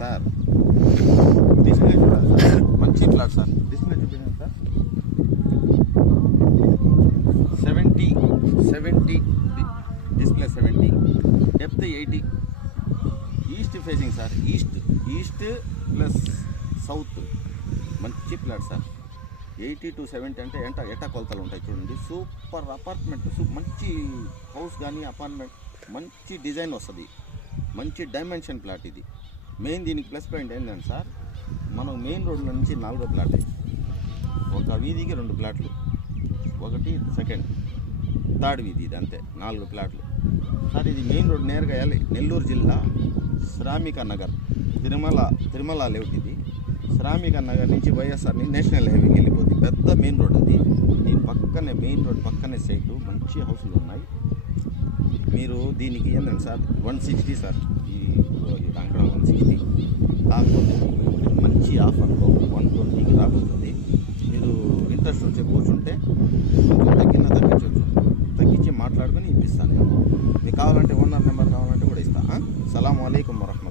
Sir. Display చూడాలి sir. మంచి plot sir. Display చూపించండి sir. 70 display 70, depth 80, east facing sir. East plus south. మంచి plot sir. 80 to 70 అంటే ఎట్ట కొలతలు ఉంటాయి చూడండి. సూపర్ అపార్ట్మెంట్, మంచి హౌస్ కానీ అపార్ట్మెంట్, మంచి డిజైన్ వస్తుంది, మంచి డైమెన్షన్ ప్లాట్ ఇది. మెయిన్ దీనికి ప్లస్ పాయింట్ ఏంటంటే సార్, మనం మెయిన్ రోడ్ల నుంచి 4వ ప్లాట్, ఒక వీధికి 2 ప్లాట్లు, ఒకటి సెకండ్, థర్డ్ వీధి, ఇది అంతే 4 ప్లాట్లు సార్. ఇది మెయిన్ రోడ్ నేరుగా నెల్లూరు జిల్లా శ్రామిక నగర్, తిరుమల లేఅవుట్. ఇది శ్రామిక నగర్ నుంచి వైఎస్ఆర్ నేషనల్ హైవేకి వెళ్ళిపోతుంది. పెద్ద మెయిన్ రోడ్ అది. దీని పక్కనే మెయిన్ రోడ్ పక్కనే సైటు మంచి హౌసులు ఉన్నాయి. మీరు దీనికి ఏంటంటే సార్ 160 సార్. ఈ అంకణ 160 కాకపోతే మంచి ఆఫర్లో 120కి రాబోతుంది. మీరు ఇంట్రెస్ట్ వచ్చి కూర్చుంటే తగ్గించి మాట్లాడుకొని ఇప్పిస్తాను నేను. మీకు కావాలంటే ఓనర్ నెంబర్ కావాలంటే కూడా ఇస్తాను. సలాం అలైకుం వరహ్మతుల్లాహ్.